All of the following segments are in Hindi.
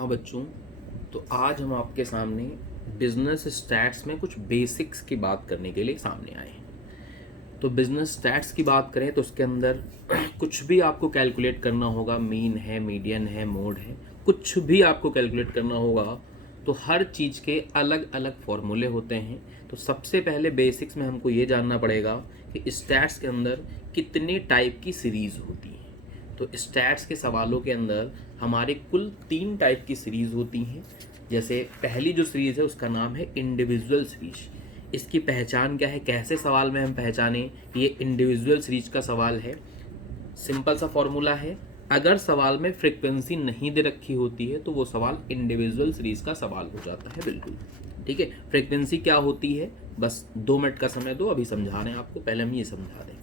हाँ बच्चों, तो आज हम आपके सामने बिजनेस स्टैट्स में कुछ बेसिक्स की बात करने के लिए सामने आए हैं। तो बिजनेस स्टैट्स की बात करें तो उसके अंदर कुछ भी आपको कैलकुलेट करना होगा, मीन है, मीडियन है, मोड है, कुछ भी आपको कैलकुलेट करना होगा तो हर चीज़ के अलग अलग फॉर्मूले होते हैं। तो सबसे पहले बेसिक्स में हमको ये जानना पड़ेगा कि स्टैट्स के अंदर कितने टाइप की सीरीज़ होती हैं। तो स्टैट्स के सवालों के अंदर हमारे कुल 3 टाइप की सीरीज़ होती हैं। जैसे पहली जो सीरीज़ है उसका नाम है इंडिविजुअल सीरीज। इसकी पहचान क्या है, कैसे सवाल में हम पहचानें कि ये इंडिविजुअल सीरीज का सवाल है। सिंपल सा फॉर्मूला है, अगर सवाल में फ्रीक्वेंसी नहीं दे रखी होती है तो वो सवाल इंडिविजुअल सीरीज का सवाल हो जाता है। बिल्कुल ठीक है। फ्रीक्वेंसी क्या होती है, बस 2 मिनट का समय दो, अभी समझा रहे हैं आपको, पहले हम ये समझा दें।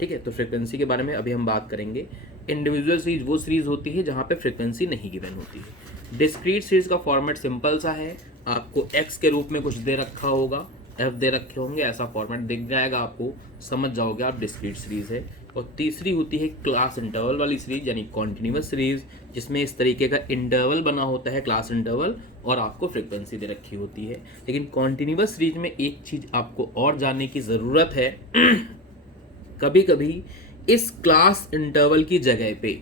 ठीक है, तो फ्रीक्वेंसी के बारे में अभी हम बात करेंगे। इंडिविजुअल सीरीज वो सीरीज होती है जहाँ पे फ्रीक्वेंसी नहीं गिवन होती है। डिस्क्रीट सीरीज का फॉर्मेट सिंपल सा है, आपको एक्स के रूप में कुछ दे रखा होगा, एफ दे रखे होंगे, ऐसा फॉर्मेट दिख जाएगा, आपको समझ जाओगे आप डिस्क्रीट सीरीज है। और तीसरी होती है क्लास इंटरवल वाली सीरीज यानी कॉन्टिन्यूस सीरीज, जिसमें इस तरीके का इंटरवल बना होता है, क्लास इंटरवल, और आपको फ्रीक्वेंसी दे रखी होती है। लेकिन कॉन्टिन्यूस सीरीज में एक चीज़ आपको और जानने की ज़रूरत है कभी कभी इस क्लास इंटरवल की जगह पे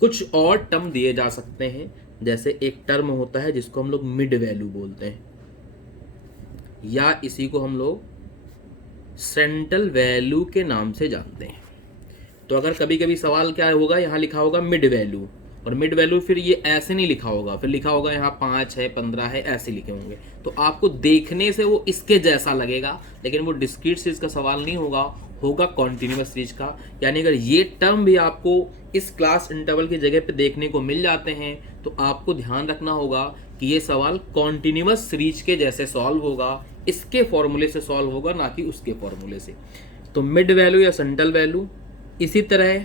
कुछ और टर्म दिए जा सकते हैं। जैसे एक टर्म होता है जिसको हम लोग मिड वैल्यू बोलते हैं, या इसी को हम लोग सेंट्रल वैल्यू के नाम से जानते हैं। तो अगर कभी कभी सवाल क्या होगा, यहाँ लिखा होगा मिड वैल्यू, और मिड वैल्यू फिर ये ऐसे नहीं लिखा होगा, फिर लिखा होगा यहाँ 5 है, 15 है, ऐसे लिखे होंगे, तो आपको देखने से वो इसके जैसा लगेगा, लेकिन वो डिस्क्रीट सीरीज का सवाल नहीं होगा, होगा कॉन्टिन्यूस सीरीज का। यानी अगर ये टर्म भी आपको इस क्लास इंटरवल की जगह पे देखने को मिल जाते हैं तो आपको ध्यान रखना होगा कि ये सवाल कॉन्टिन्यूस सीरीज के जैसे सॉल्व होगा, इसके फॉर्मूले से सॉल्व होगा, ना कि उसके फॉर्मूले से। तो मिड वैल्यू या सेंट्रल वैल्यू, इसी तरह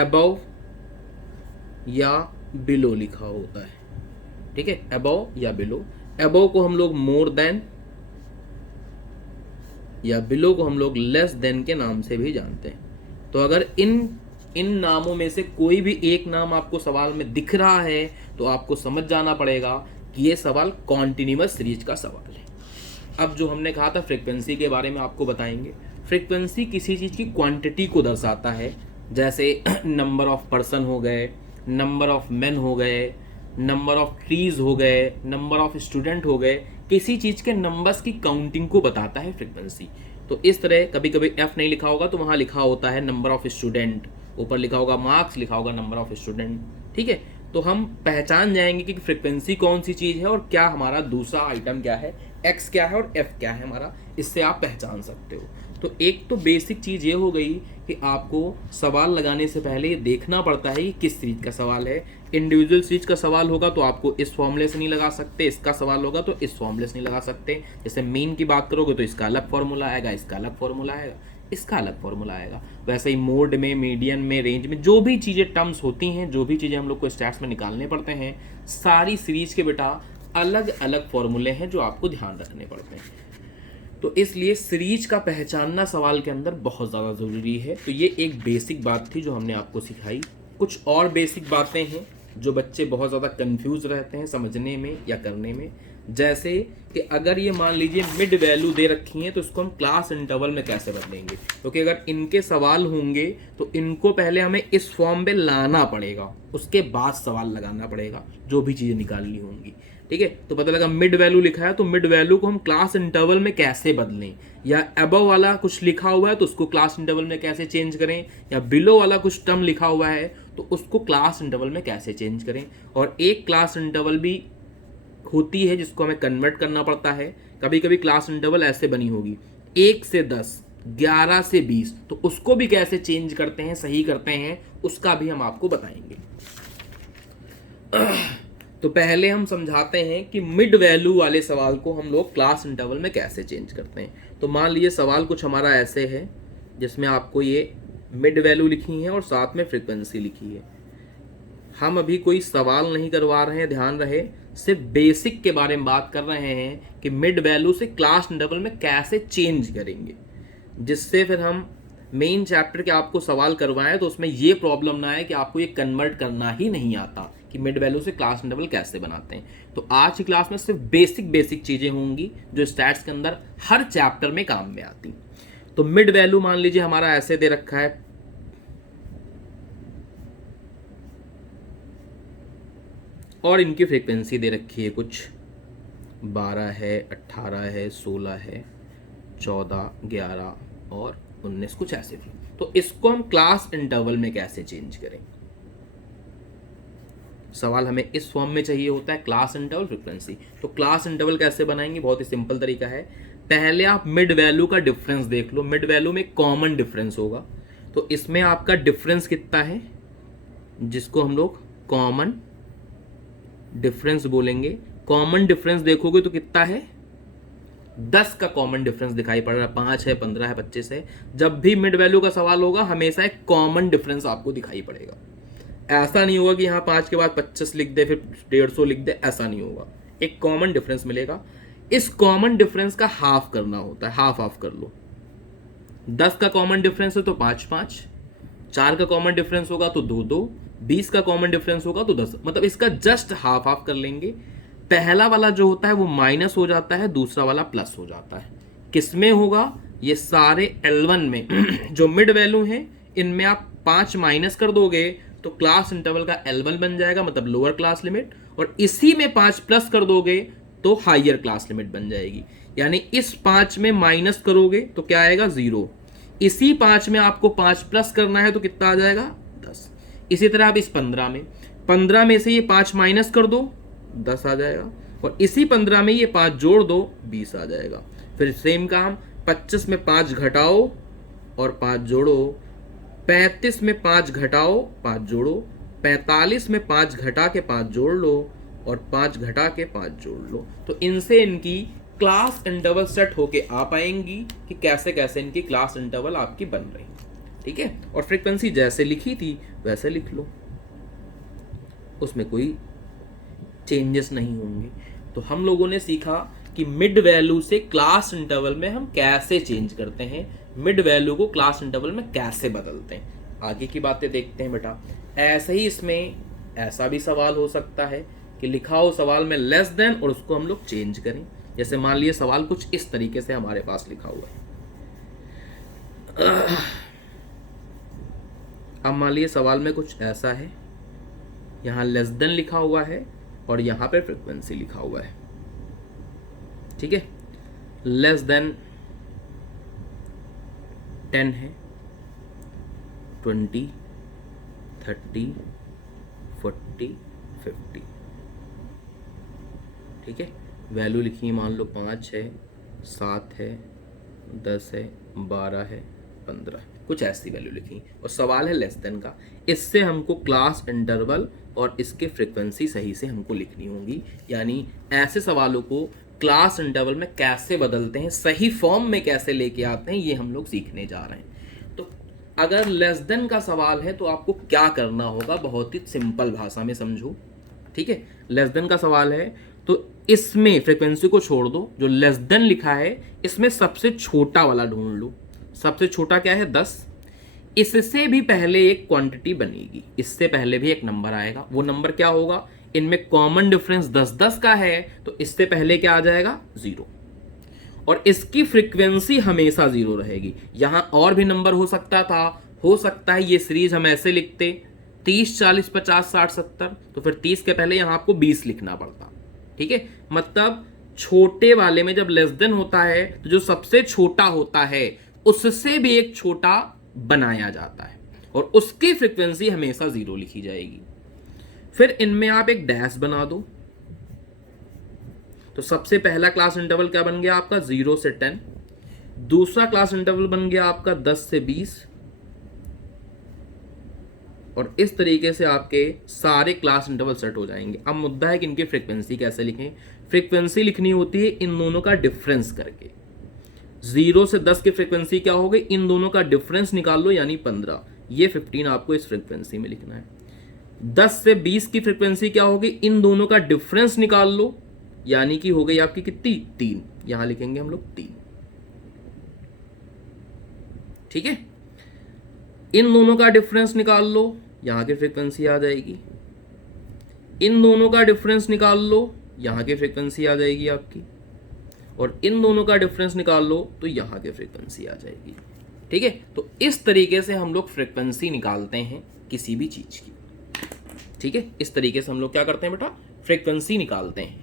अबव या बिलो लिखा होता है। ठीक है, अबव या बिलो। अबव को हम लोग मोर देन या बिलो को हम लोग लेस देन के नाम से भी जानते हैं। तो अगर इन नामों में से कोई भी एक नाम आपको सवाल में दिख रहा है तो आपको समझ जाना पड़ेगा कि ये सवाल कॉन्टिन्यूस सीरीज का सवाल है। अब जो हमने कहा था फ्रीक्वेंसी के बारे में आपको बताएंगे। फ्रीक्वेंसी किसी चीज़ की क्वांटिटी को दर्शाता है, जैसे नंबर ऑफ पर्सन हो गए, नंबर ऑफ मेन हो गए, नंबर ऑफ ट्रीज हो गए, नंबर ऑफ स्टूडेंट हो गए। किसी चीज़ के नंबर्स की काउंटिंग को बताता है फ्रीक्वेंसी। तो इस तरह कभी कभी एफ नहीं लिखा होगा तो वहाँ लिखा होता है नंबर ऑफ स्टूडेंट, ऊपर लिखा होगा मार्क्स, लिखा होगा नंबर ऑफ स्टूडेंट। ठीक है, तो हम पहचान जाएंगे कि फ्रीक्वेंसी कौन सी चीज़ है और क्या हमारा दूसरा आइटम क्या है, एक्स क्या है और एफ क्या है हमारा, इससे आप पहचान सकते हो। तो एक तो बेसिक चीज़ ये हो गई कि आपको सवाल लगाने से पहले ये देखना पड़ता है कि किस सीरीज का सवाल है। इंडिविजुअल सीरीज का सवाल होगा तो आपको इस फॉर्मूले से नहीं लगा सकते, इसका सवाल होगा तो इस फॉर्मूले से नहीं लगा सकते। जैसे मीन की बात करोगे तो इसका अलग फॉर्मूला आएगा, इसका अलग फॉर्मूला आएगा, इसका अलग फॉर्मूला आएगा। वैसे ही मोड में, मीडियन में, रेंज में जो भी चीज़ें टर्म्स होती हैं, जो भी चीज़ें हम लोग को स्टैट्स में निकालने पड़ते हैं, सारी सीरीज के बेटा अलग अलग फॉर्मूले हैं जो आपको ध्यान रखने पड़ते हैं। तो इसलिए सीरीज का पहचानना सवाल के अंदर बहुत ज़्यादा ज़रूरी है। तो ये एक बेसिक बात थी जो हमने आपको सिखाई। कुछ और बेसिक बातें हैं जो बच्चे बहुत ज़्यादा कंफ्यूज रहते हैं समझने में या करने में। जैसे कि अगर ये मान लीजिए मिड वैल्यू दे रखी है तो इसको हम क्लास इंटरवल में कैसे बदलेंगे, क्योंकि अगर इनके सवाल होंगे तो इनको पहले हमें इस फॉर्म पे लाना पड़ेगा, उसके बाद सवाल लगाना पड़ेगा जो भी चीज़ें निकालनी होंगी। ठीक है, तो पता लगा मिड वैल्यू लिखा है तो मिड वैल्यू को हम क्लास इंटरवल में कैसे बदलें, या अबव वाला कुछ लिखा हुआ है तो उसको क्लास इंटरवल में कैसे चेंज करें, या बिलो वाला कुछ टर्म लिखा हुआ है तो उसको क्लास इंटरवल में कैसे चेंज करें। और एक क्लास इंटरवल भी होती है जिसको हमें कन्वर्ट करना पड़ता है। कभी कभी क्लास इंटरवल ऐसे बनी होगी 1 से 10, 11 से 20, तो उसको भी कैसे चेंज करते हैं, सही करते हैं, उसका भी हम आपको बताएंगे। तो पहले हम समझाते हैं कि मिड वैल्यू वाले सवाल को हम लोग क्लास इंटरवल में कैसे चेंज करते हैं। तो मान लीजिए सवाल कुछ हमारा ऐसे है जिसमें आपको ये मिड वैल्यू लिखी है और साथ में फ्रीक्वेंसी लिखी है। हम अभी कोई सवाल नहीं करवा रहे हैं, ध्यान रहे, सिर्फ बेसिक के बारे में बात कर रहे हैं कि मिड वैल्यू से क्लास इंटरवल में कैसे चेंज करेंगे, जिससे फिर हम मेन चैप्टर के आपको सवाल करवाएं तो उसमें ये प्रॉब्लम ना आए कि आपको ये कन्वर्ट करना ही नहीं आता कि मिड वैल्यू से क्लास इंटरवल कैसे बनाते हैं। तो आज की क्लास में सिर्फ बेसिक चीज़ें होंगी जो स्टैट्स के अंदर हर चैप्टर में काम में आती। तो मिड वैल्यू मान लीजिए हमारा ऐसे दे रखा है, और इनकी फ्रीक्वेंसी दे रखी है कुछ 12 है, 18 है, 16 है, 14, 11 और 19 कुछ ऐसे थी। तो इसको हम क्लास इंटरवल में कैसे चेंज करें, सवाल हमें इस फॉर्म में चाहिए होता है, क्लास इंटरवल फ्रीक्वेंसी। तो क्लास इंटरवल कैसे बनाएंगे, बहुत ही सिंपल तरीका है। पहले आप मिड वैल्यू का डिफरेंस देख लो, मिड वैल्यू में कॉमन डिफरेंस होगा। तो इसमें आपका डिफरेंस कितना है, जिसको हम लोग कॉमन डिफरेंस बोलेंगे। कॉमन डिफरेंस देखोगे तो कितना है, 10 का कॉमन डिफरेंस दिखाई पड़ रहा है, 5 है, 15 है, 25 है। जब भी मिड वैल्यू का सवाल होगा हमेशा एक कॉमन डिफरेंस आपको दिखाई पड़ेगा। ऐसा नहीं होगा कि यहाँ 5 के बाद 25 लिख दे फिर 150 लिख दे, ऐसा नहीं होगा। एक कॉमन डिफरेंस मिलेगा। इस कॉमन डिफरेंस का हाफ करना होता है, हाफ हाफ कर लो। 10 का कॉमन डिफरेंस है तो 5 5, 4 का कॉमन डिफरेंस होगा तो 2 2, 20 का कॉमन डिफरेंस होगा तो 10। मतलब इसका जस्ट हाफ हाफ कर लेंगे। पहला वाला जो होता है वो माइनस हो जाता है, दूसरा वाला प्लस हो जाता है। किसमें होगा, ये सारे L1 में जो मिड वैल्यू है इनमें आप 5 माइनस कर दोगे तो क्लास इंटरवल का L1 बन जाएगा, मतलब लोअर क्लास लिमिट, और इसी में 5 प्लस कर दोगे तो हायर क्लास लिमिट बन जाएगी। यानी इस 5 में माइनस करोगे तो क्या आएगा, 0। इसी 5 में आपको 5 प्लस करना है तो कितना आ जाएगा, 10। इसी तरह आप इस 15 में से ये 5 माइनस कर दो, 10 आ जाएगा, और इसी 15 में ये 5 जोड़ दो, 20 आ जाएगा। फिर सेम काम, 25 में 5 घटाओ और 5 जोड़ो, 35 में 5 घटाओ 5 जोड़ो, 45 में 5 घटा के 5 जोड़ लो, और 5 घटा के 5 जोड़ लो। तो इनसे इनकी क्लास इंटरवल सेट होके आ पाएंगी कि कैसे कैसे इनकी क्लास इंटरवल आपकी बन रही, ठीक है। और फ्रीक्वेंसी जैसे लिखी थी वैसे लिख लो, उसमें कोई चेंजेस नहीं होंगे। तो हम लोगों ने सीखा कि मिड वैल्यू से क्लास इंटरवल में हम कैसे चेंज करते हैं, मिड वैल्यू को क्लास इंटरवल में कैसे बदलते हैं। आगे की बातें देखते हैं बेटा। ऐसे ही इसमें ऐसा भी सवाल हो सकता है कि लिखा हो सवाल में लेस देन और उसको हम लोग चेंज करें। जैसे मान लिए सवाल कुछ इस तरीके से हमारे पास लिखा हुआ है। अब मान लिए सवाल में कुछ ऐसा है, यहाँ लेस देन लिखा हुआ है और यहाँ पे फ्रीक्वेंसी लिखा हुआ है, ठीक है। लेस देन 10 है, 20, 30, 40, 50, ठीक है। वैल्यू लिखी है, मान लो 5 है, 7 है, 10 है, 12 है, 15, कुछ ऐसी वैल्यू लिखी, और सवाल है लेस देन का। इससे हमको क्लास इंटरवल और इसके फ्रीक्वेंसी सही से हमको लिखनी होगी। यानी ऐसे सवालों को क्लास इंटरवल में कैसे बदलते हैं, सही फॉर्म में कैसे लेके आते हैं, ये हम लोग सीखने जा रहे हैं। तो अगर लेस देन का सवाल है तो आपको क्या करना होगा, बहुत ही सिंपल भाषा में समझो, ठीक है। लेस देन का सवाल है तो इसमें फ्रीक्वेंसी को छोड़ दो, जो लेस देन लिखा है इसमें सबसे छोटा वाला ढूंढ लो। सबसे छोटा क्या है, 10। इससे भी पहले एक क्वांटिटी बनेगी, इससे पहले भी एक नंबर आएगा। वो नंबर क्या होगा, इनमें कॉमन डिफरेंस 10-10 का है तो इससे पहले क्या आ जाएगा, 0। और इसकी फ्रीक्वेंसी हमेशा 0 रहेगी। यहां और भी नंबर हो सकता था, हो सकता है ये सीरीज हम ऐसे लिखते 30, 40, 50, 60, 70, तो फिर 30 के पहले यहां आपको 20 लिखना पड़ता, ठीक है। मतलब छोटे वाले में जब लेस देन होता है तो जो सबसे छोटा होता है उससे भी एक छोटा बनाया जाता है और उसकी फ्रीक्वेंसी हमेशा 0 लिखी जाएगी। फिर इनमें आप एक डैश बना दो। तो सबसे पहला क्लास इंटरवल क्या बन गया आपका, 0 से 10। दूसरा क्लास इंटरवल बन गया आपका 10 से 20, और इस तरीके से आपके सारे क्लास इंटरवल सेट हो जाएंगे। अब मुद्दा है कि इनकी फ्रीक्वेंसी कैसे लिखें। फ्रीक्वेंसी लिखनी होती है इन दोनों का डिफरेंस करके। 0 से 10 की फ्रीक्वेंसी क्या हो गई, इन दोनों का डिफरेंस निकाल लो, यानी 15। ये 15 आपको इस फ्रीक्वेंसी में लिखना है। 10 से 20 की फ्रीक्वेंसी क्या होगी, इन दोनों का डिफरेंस निकाल लो, यानी कि हो गई आपकी कितनी, 3। यहां लिखेंगे हम लोग 3, ठीक है। इन दोनों का डिफरेंस निकाल लो, यहां की फ्रीक्वेंसी आ जाएगी। इन दोनों का डिफरेंस निकाल लो, यहाँ की फ्रीक्वेंसी आ जाएगी आपकी, और इन दोनों का डिफरेंस निकाल लो तो यहाँ की फ्रीक्वेंसी आ जाएगी। ठीक है, तो इस तरीके से हम लोग फ्रीक्वेंसी निकालते हैं किसी भी चीज की। ठीक है, इस तरीके से हम लोग क्या करते हैं बेटा, फ्रीक्वेंसी निकालते हैं।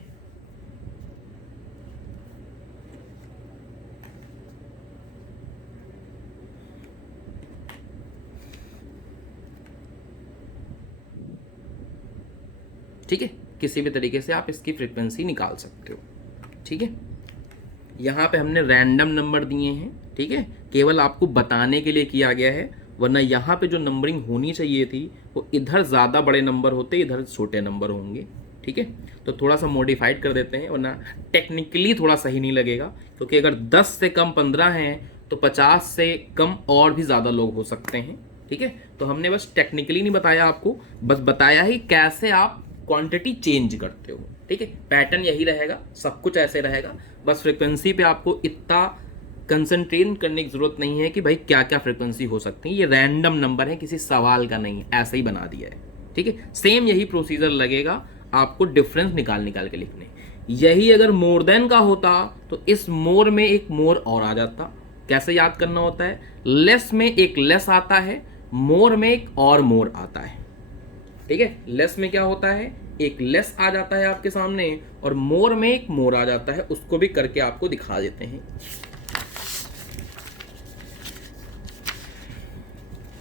ठीक है, किसी भी तरीके से आप इसकी फ्रीक्वेंसी निकाल सकते हो। ठीक है, यहाँ पे हमने रैंडम नंबर दिए हैं। ठीक है, केवल आपको बताने के लिए किया गया है, वरना यहाँ पे जो नंबरिंग होनी चाहिए थी वो इधर ज़्यादा बड़े नंबर होते, इधर छोटे नंबर होंगे। ठीक है, तो थोड़ा सा मॉडिफाइड कर देते हैं, वरना टेक्निकली थोड़ा सही नहीं लगेगा, क्योंकि अगर 10 से कम 15 हैं तो 50 से कम और भी ज़्यादा लोग हो सकते हैं। ठीक है, तो हमने बस टेक्निकली नहीं बताया आपको, बस बताया ही कैसे आप क्वांटिटी चेंज करते हो। ठीक है, पैटर्न यही रहेगा, सब कुछ ऐसे रहेगा, बस फ्रीक्वेंसी पे आपको इतना कंसंट्रेट करने की जरूरत नहीं है कि भाई क्या क्या फ्रीक्वेंसी हो सकती है। ये रैंडम नंबर है, किसी सवाल का नहीं है, ऐसे ही बना दिया है। ठीक है, सेम यही प्रोसीजर लगेगा आपको डिफरेंस निकाल के लिखने। यही अगर मोर देन का होता तो इस मोर में एक मोर और आ जाता। कैसे याद करना होता है, लेस में एक लेस आता है, मोर में एक और मोर आता है। ठीक है, लेस में क्या होता है, एक लेस आ जाता है आपके सामने, और मोर में एक मोर आ जाता है। उसको भी करके आपको दिखा देते हैं।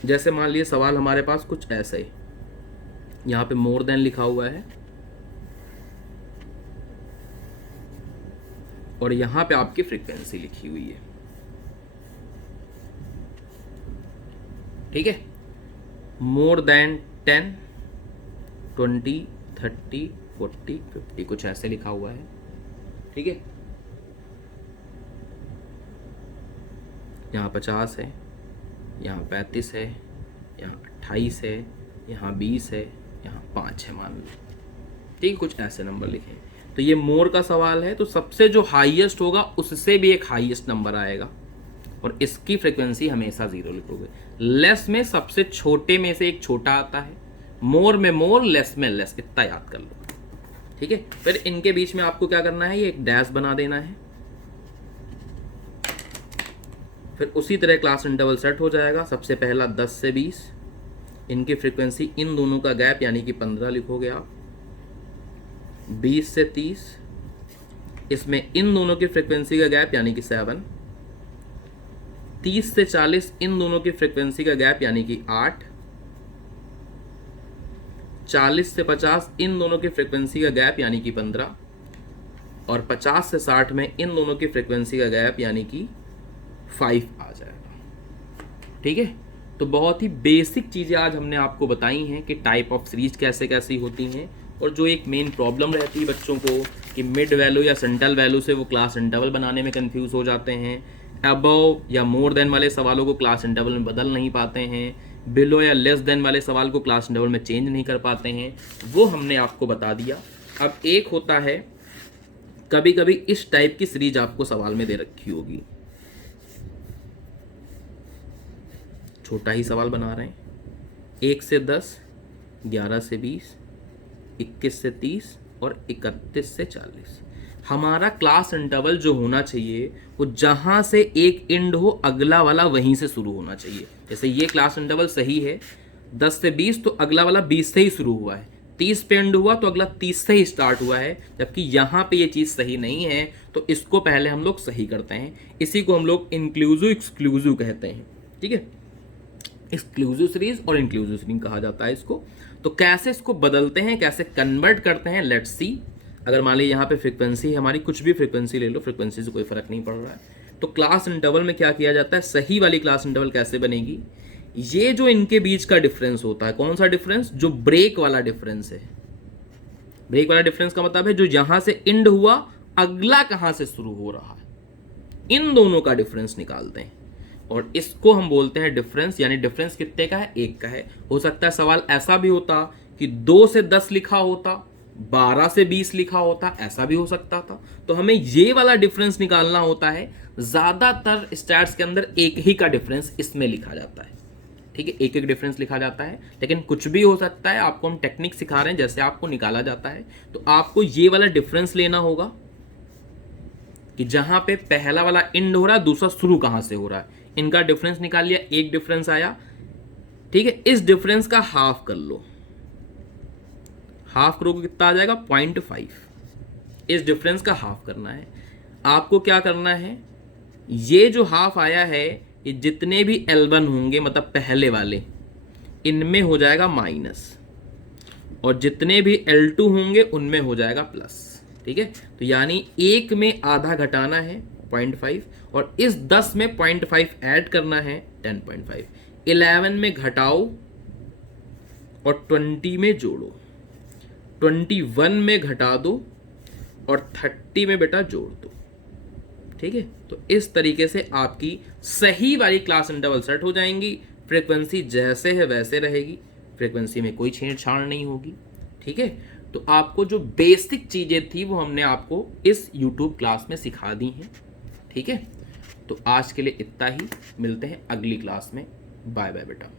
जैसे मान लीजिए सवाल हमारे पास कुछ ऐसा ही, यहां पे मोर देन लिखा हुआ है और यहां पे आपकी फ्रीक्वेंसी लिखी हुई है। ठीक है, मोर देन 10, 20, 30, 40, 50 कुछ ऐसे लिखा हुआ है। ठीक है, यहाँ 50 है, यहाँ 35 है, यहाँ 28 है, यहाँ 20 है, यहाँ 5 है मान लो। ठीक है, कुछ ऐसे नंबर लिखे। तो ये मोर का सवाल है, तो सबसे जो हाईएस्ट होगा उससे भी एक हाईएस्ट नंबर आएगा, और इसकी फ्रीक्वेंसी हमेशा 0 लिखोगे। लेस में सबसे छोटे में से एक छोटा आता है, मोर में मोर, लेस में लेस, इतना याद कर लो। ठीक है, फिर इनके बीच में आपको क्या करना है, ये एक डैश बना देना है। फिर उसी तरह क्लास इंटरवल सेट हो जाएगा। सबसे पहला 10 से 20, इनकी फ्रीक्वेंसी, इन दोनों का गैप यानी कि 15 लिखोगे आप। 20 से 30, इसमें इन दोनों की फ्रीक्वेंसी का गैप यानी कि 7। 30 से 40, इन दोनों की फ्रीक्वेंसी का गैप यानी कि 8। 40 से 50, इन दोनों की फ्रीक्वेंसी का गैप यानी कि 15, और 50 से 60 में इन दोनों की फ्रीक्वेंसी का गैप यानी कि 5 आ जाएगा। ठीक है, तो बहुत ही बेसिक चीज़ें आज हमने आपको बताई हैं कि टाइप ऑफ सीरीज कैसे कैसी होती हैं, और जो एक मेन प्रॉब्लम रहती है बच्चों को कि मिड वैल्यू या सेंट्रल वैल्यू से वो क्लास इंटरवल बनाने में कंफ्यूज हो जाते हैं, अबव या मोर देन वाले सवालों को क्लास इंटरवल में बदल नहीं पाते हैं, बिलो या लेस देन वाले सवाल को क्लास इंटरवल में चेंज नहीं कर पाते हैं, वो हमने आपको बता दिया। अब एक होता है, कभी कभी इस टाइप की सीरीज आपको सवाल में दे रखी होगी, छोटा ही सवाल बना रहे हैं, 1 से 10, 11 से 20, 21 से 30 और 31 से 40। हमारा क्लास इंटरवल जो होना चाहिए वो जहां से एक एंड हो, अगला वाला वहीं से शुरू होना चाहिए। जैसे ये क्लास इंटरवल सही है 10 से 20, तो अगला वाला 20 से ही शुरू हुआ है, 30 पे एंड हुआ तो अगला 30 से ही स्टार्ट हुआ है। जबकि यहाँ पे ये चीज़ सही नहीं है, तो इसको पहले हम लोग सही करते हैं। इसी को हम लोग इंक्लूसिव एक्सक्लूसिव कहते हैं। ठीक है, एक्सक्लूसिव सीरीज और इंक्लूसिव सीरीज कहा जाता है इसको। तो कैसे इसको बदलते हैं, कैसे कन्वर्ट करते हैं, लेट्स सी। अगर मान लीजिए यहाँ पे फ्रीक्वेंसी हमारी, कुछ भी फ्रीक्वेंसी ले लो, फ्रीक्वेंसी से कोई फर्क नहीं पड़ रहा है, तो क्लास इंटरवल में क्या किया जाता है, सही वाली क्लास इंटरवल कैसे बनेगी, ये जो इनके बीच का डिफरेंस होता है, कौन सा डिफरेंस, जो ब्रेक वाला डिफरेंस है। ब्रेक वाला डिफरेंस का मतलब है जो यहां से एंड हुआ, अगला कहां से शुरू हो रहा है, इन दोनों का डिफरेंस निकालते हैं, और इसको हम बोलते हैं डिफरेंस। यानी डिफरेंस कितने का है, 1 का है। हो सकता है सवाल ऐसा भी होता कि 2 से 10 लिखा होता, 12 से 20 लिखा होता, ऐसा भी हो सकता था। तो हमें ये वाला डिफरेंस निकालना होता है। ज्यादातर स्टैट्स के अंदर एक ही का डिफरेंस इसमें लिखा जाता है। ठीक है, एक एक डिफरेंस लिखा जाता है, लेकिन कुछ भी हो सकता है। आपको हम टेक्निक सिखा रहे हैं जैसे आपको निकाला जाता है। तो आपको ये वाला डिफरेंस लेना होगा कि जहां पे पहला वाला एंड हो रहा है, दूसरा शुरू कहां से हो रहा है, इनका डिफरेंस निकाल लिया, एक डिफरेंस आया, ठीक है। इस डिफरेंस का हाफ कर लो, हाफ करोगे कितना आ जाएगा 0.5। इस डिफरेंस का हाफ करना है। आपको क्या करना है, ये जो हाफ आया है, ये जितने भी L1 होंगे मतलब पहले वाले, इनमें हो जाएगा माइनस, और जितने भी L2 होंगे उनमें हो जाएगा प्लस, ठीक है। तो यानी एक में आधा घटाना है 0.5, और इस 10 में 0.5 ऐड करना है 10.5। 11 में घटाओ और 20 में जोड़ो, 21 में घटा दो और 30 में बेटा जोड़ दो, ठीक है। तो इस तरीके से आपकी सही वाली क्लास इंटरवल सेट हो जाएंगी। फ्रीक्वेंसी जैसे है वैसे रहेगी, फ्रीक्वेंसी में कोई छेड़छाड़ नहीं होगी, ठीक है। तो आपको जो बेसिक चीजें थी वो हमने आपको इस YouTube क्लास में सिखा दी हैं, ठीक है। तो आज के लिए इतना ही, मिलते हैं अगली क्लास में। बाय बाय बेटा।